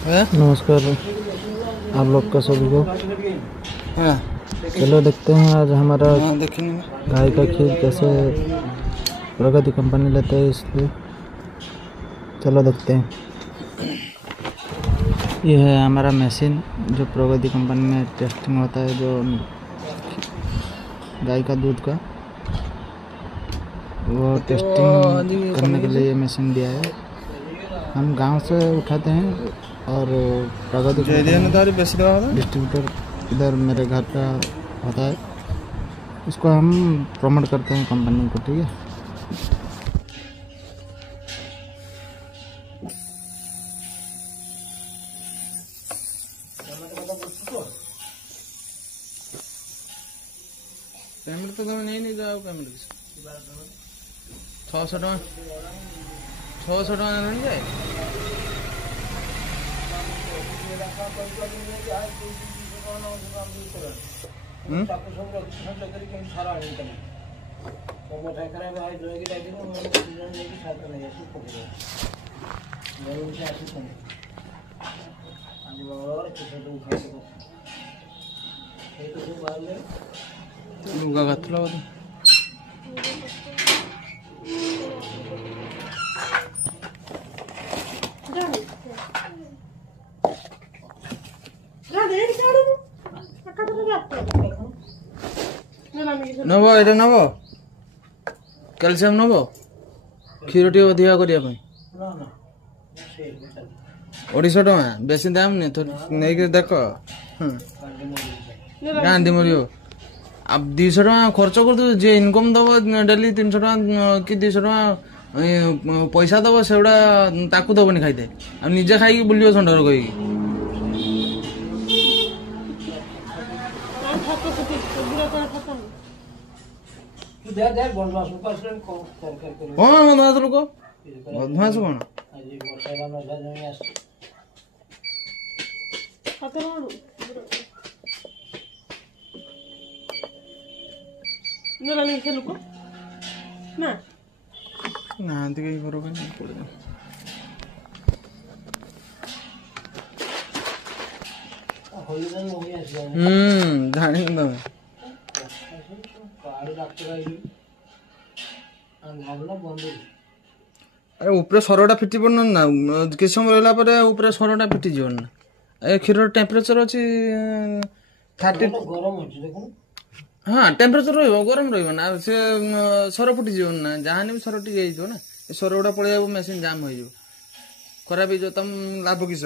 नमस्कार आप लोग का सभी को। चलो देखते हैं आज हमारा गाय का खीर कैसे प्रगति कंपनी लेते हैं, इसलिए चलो देखते हैं। ये है हमारा मशीन जो प्रगति कंपनी में टेस्टिंग होता है, जो गाय का दूध का, वो टेस्टिंग करने के लिए ये मशीन दिया है। हम गांव से उठाते हैं और प्रगति डिस्ट्रीब्यूटर इधर मेरे घर का होता है, इसको हम प्रमोट करते हैं कंपनी को। ठीक है, पेमेंट तो तुम नहीं जाओ, पेमेंट 600 टका नहीं जाए। लुगा घातला होता नब ये नब कैल्शियम नब क्षीर टे अधिका करने 250 टका बेसी दाम नहीं देख गांधी मर अब 200 टका खर्च कर जे इनकम दब डेली 300 टका कि 200 टका पैसा दब से ताकू दबनी खाई निजे खाई बुलियो संडर कही कौन बदमाश लोक बदमाश कौन नांती कहीं करो जानी तमें अरे ऊपर सरटा फिटी पड़ना ना कि समय रहा ऊपर सरटा फिटी जीवन ना ए क्षीर टेम्परेचर अच्छी 30 हाँ टेम्परेचर गरम रहा से सर फुटी जीवन ना जहाँ भी सर टी ना सर गुड़ा पड़े मेसीन जाम हो खराब हो तुम लाभ किस